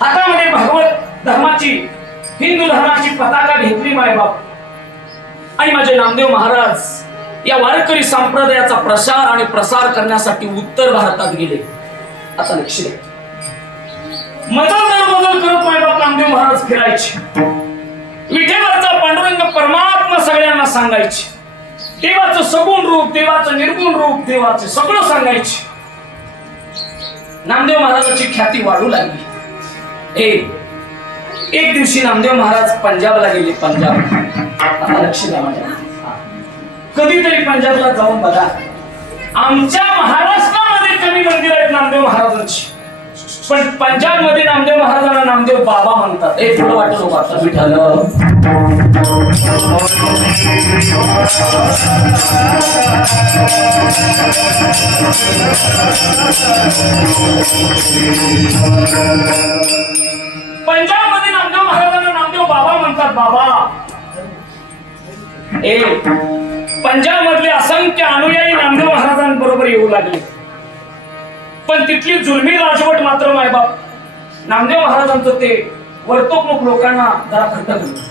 हातामध्ये भागवत धर्माची हिंदू धर्माची पताका घेतली मायबाप आणि माझे नामदेव महाराज या वारकरी संप्रदायाचा प्रसार आणि प्रसार करण्यासाठी उत्तर भारतात गेले. आता लक्ष द्या. मदल बदल करत मायबाप नामदेव महाराज फिरायचे. विठेवरचा पांडुरंग परमात्मा सगळ्यांना सांगायचे. देवाचं सगुण रूप देवाचं निर्गुण रूप देवाचं सगळं सांगायचे. नामदेव महाराजाची ख्याती वाढू लागली. ए एक दिवशी नामदेव महाराज पंजाबला गेले पंजाब. आता लक्ष द्या माझ्या कधीतरी पंजाबला जाऊन बघा. आमच्या महाराष्ट्रामध्ये कमी मंदिर आहेत नामदेव महाराजांची. पण पंजाबमध्ये नामदेव महाराजांना नामदेव बाबा म्हणतात. हे थोडं वाटत होतं आता. विठालं पंजाबमध्ये नामदेव महाराजांना नामदेव बाबा म्हणतात बाबा. ए पंजाब मधले असंख्य अनुयायी नामदेव महाराजांबरोबर येऊ लागले. पण तिथली जुलमी राजवट मात्र मायबाप. नामदेव महाराजांचं ते वर्तवणूक लोकांना जरा खटकलं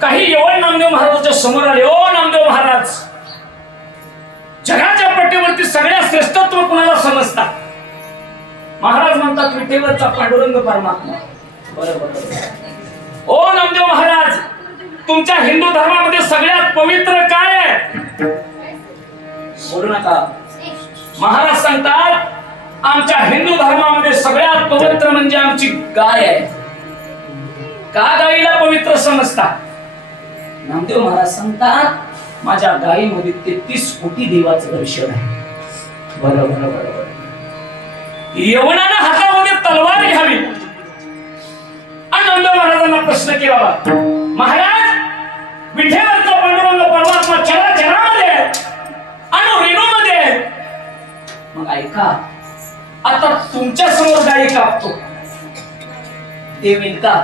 काही येवळ नामदेव महाराजांच्या समोर आले. ओ नामदेव महाराज! जगाच्या पट्टीवरती सगळ्या श्रेष्ठत्व कुणाला समजतात? महाराज म्हणतात विठेवरचा पांडुरंग परमात्मा. बरोबर. ओ नामदेव महाराज तुमच्या हिंदू धर्मामध्ये सगळ्यात पवित्र काय आहे? बोलू नका. महाराज सांगतात आमच्या हिंदू धर्मामध्ये सगळ्यात पवित्र म्हणजे आमची गाय आहे. का गायीला पवित्र समजता नामदेव महाराज सांगतात माझ्या गायीमध्ये तेहतीस कोटी देवाचं दर्शन आहे. बरं बरं बरं बरं यवनानं हातामध्ये तलवार घ्यावी. आणि नंद महाराजांना प्रश्न केला महाराज विठेवरचा पांडुरंग परमात्मा चरा चरामध्ये आणि रेणूमध्ये मग ऐका आता तुमच्यासमोर गाई कापतो. ते का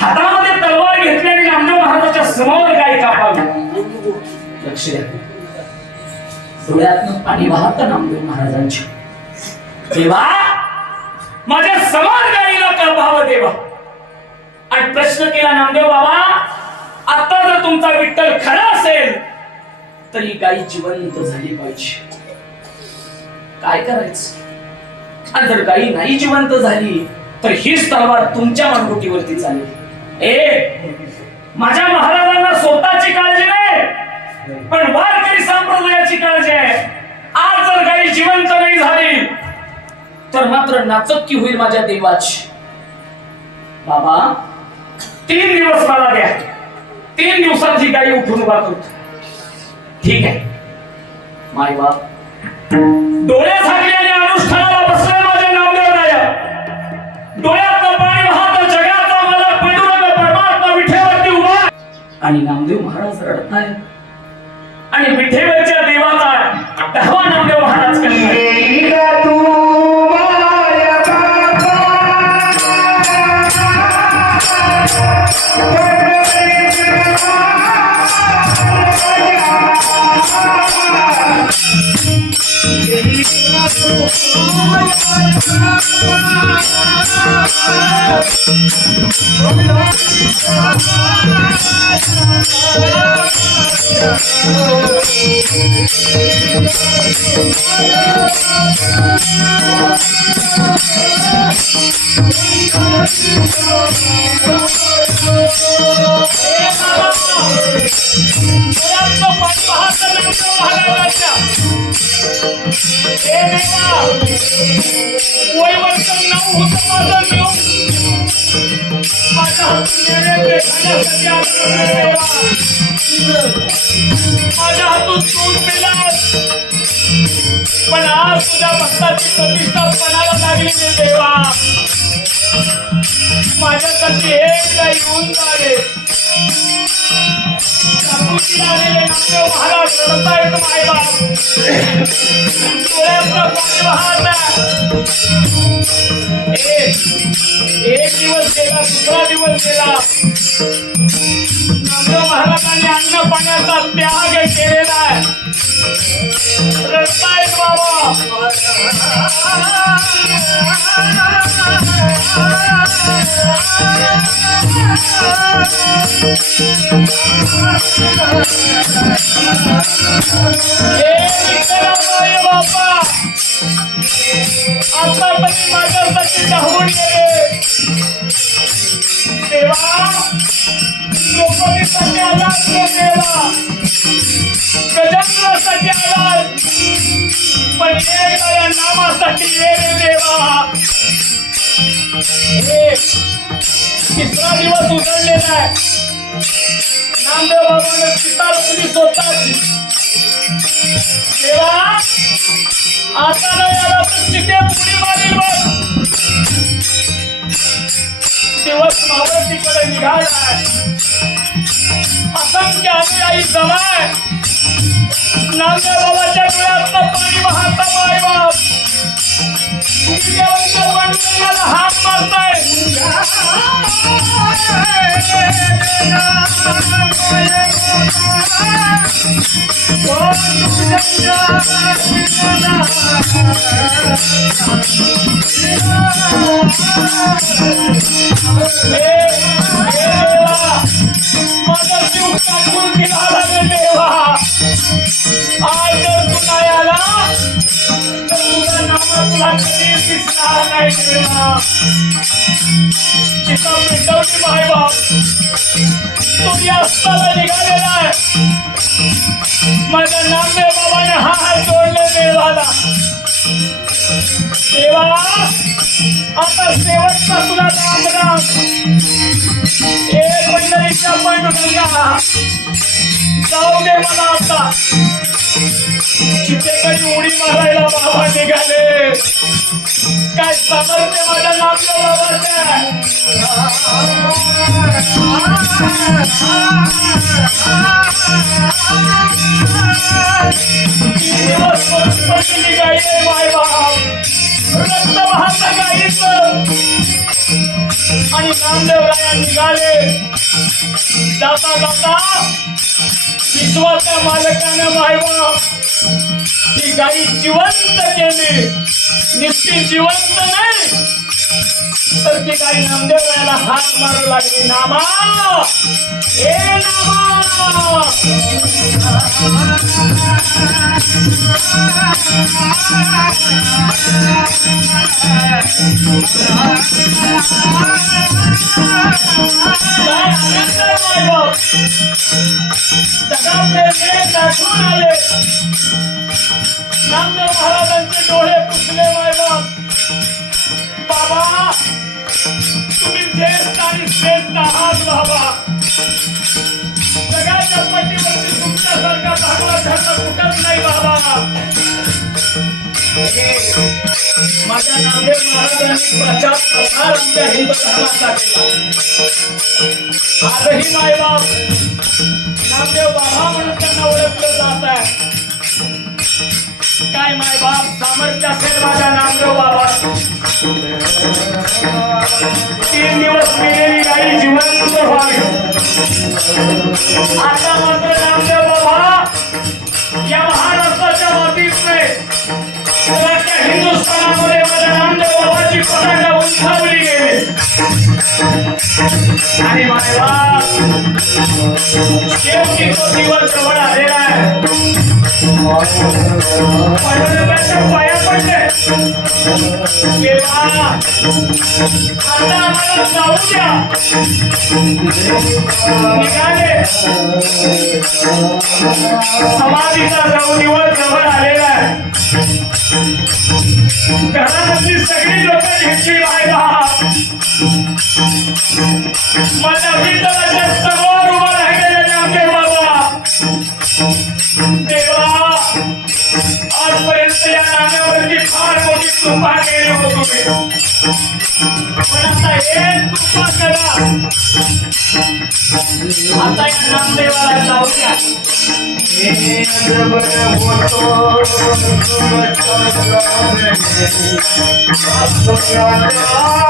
हातामध्ये तलवार घेतली आणि नामदेव महाराजाच्या समोर गाई कापावी. लक्ष द्या. डोळ्यातनं पाणी वाहत नामदेव महाराजांच्या. देवा माझ्यासमोर गाईला का भाव देवा. आणि प्रश्न केला नामदेव बाबा आता जर तुमचा विठ्ठल खरा असेल तर ही गाई जिवंत झाली पाहिजे. काय करायचं? आणि जर गाई नाही जिवंत झाली तर हीच तलवार तुमच्या मनगुटीवरती चालेल. ए माझ्या महाराजांना स्वतःची काळजी नाही. पण वारकरी संप्रदायाची काळजी आहे. आज जर काही जिवंत नाही झाली तर मात्र नाचक्की होईल माझ्या देवाची. बाबा तीन दिवस मला द्या. तीन दिवसात जी गाई उठून उभा करतो ठीक आहे. माय बाप. डोळे झाकल्याने अनुष्ठानाला बसले माझे नामदेव राजा. डोळ्यात पाणी वाहत जगाचा माझा पांडुरंग परमात्मा विठेवरती उभा आणि नामदेव महाराज रडताय. आणि विठेवरच्या देवाचा दहवा नामदेव महाराज कोई वर्तन नौ हो समाधान माझ्या हातून चूक पेलास पण आज तुझ्या भक्ताची प्रतिष्ठा पणाला लागली रे देवा माझ्यासाठी हे काही येऊन जागे महाराज रडतायत मायबाप डोळ्यातनं पाणी वाहत एक दिवस गेला दुसरा दिवस गेला. शाहू महाराजांनी अन्न पाण्याचा त्याग केलेला आहे. रडतायत बाबा. आता तरी माझ्यासाठी धावून गेले. तेव्हा द्रौपदीसाठी आलास रे देवा गजाननासाठी आलास पण एकदा नामासाठी ये देवा हे तिसरा दिवस उघडलेला आहे नामदेव बाबाने पिता रचली स्वतःची देवा आता नाही आला तर चिते पुढे मारी बघ दिवस मावळतीकडे निघाला असंख्य अनुयायी जमाय. नामदेव बाबाच्या डोळ्यात पाणी वाहता माय बाप देवांच्या पांडुरंगाला हात मारताय. हे देवा माझा जीव टाकून निघाला रे देवा आज जर तू नाही आला तर तुझा नामा तुला कधी दिसणार नाही देवा आता शेवटचा तुला नाम राम एक पंढरीच्या पांडुरंगा जाऊ दे मला आता. चितेकडे उडी मारायला बाबा निघाले. काय सामर्थ्य माझ्या नामदेव बाबाच्या दिवस परस्परची माय बाप. रक्त वाहता गायीचं आणि नामदेव राया निघाले. जाता जाता विश्वाच्या मालकानं माय ही गाई जिवंत केली. निश्चित जिवंत नाही. तर ती काही नामदेव हात मारू लागली. नामा! हे आले. नामदेव महाराजांचे डोळे पुसले माय बाबा. तुम्ही ज्येष्ठ आणि श्रेष्ठ आहात बाबा. जगाच्या पट्टीवरती तुमच्यासारखा धाकला धर्म कुठंच नाही बाबा. माझ्या नामदेव महाराजांनी प्रचार प्रसार आमच्या हिंदू धर्माचा केला. आजही मायबाप नामदेव बाबा म्हणून त्यांना ओळखलं जात आहे. काय माय बाप सामर्थ्य असेल माझ्या नामदेव बाबा तीन दिवस मिळेली गाई जिवंत व्हावी. आता मात्र नामदेव बाबा या महाराष्ट्राच्या बाबतीत आणि मायबाप शेवटी तो दिवस जवळ आलेला आहे पांडुरंगाच्या पाया पडले देवा आता आम्हाला जाऊ द्या निघाले समाधीचा जाऊ दिवस जवळ आलेला आहे सगळी लोक घेतली माझ्या विठ्ठलाच्या समोर उभा राहिलेले नामदेव बाबा देवा आजपर्यंत या नाम्यावरती फार मोठी कृपा केली हो तुम्ही। पण आता एक कृपा करा आता या नामदेवाला जाऊ द्या Thank आई बाप. विठेवरच्या माणसाला हात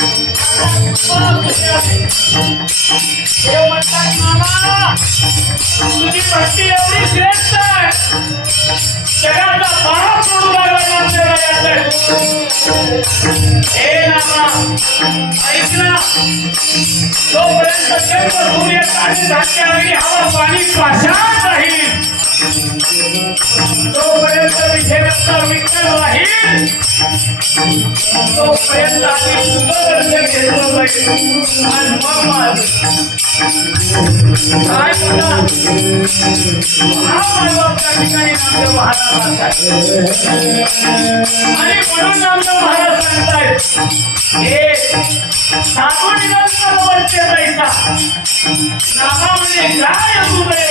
I'm देव म्हणतात मामा तुझी भक्ती एवढी श्रेष्ठ आहे जगाचा बाप म्हणू हे नामा ऐक ना जोपर्यंत जन्म सूर्य आणि धान्य हवा पाणी श्वासात राहील जोपर्यंत विषयाचा विठ्ठल राहील तोपर्यंत आम्ही तुझं दर्शन घेतलं पाहिजे. आणि मग माझं काय म्हणा महामानवाच्या ठिकाणी नामदेव महाराज असतात आणि म्हणून नामदेव महाराज सांगतायत हे साधू निरंतर वरचे जायचा नामामध्ये काय असू नये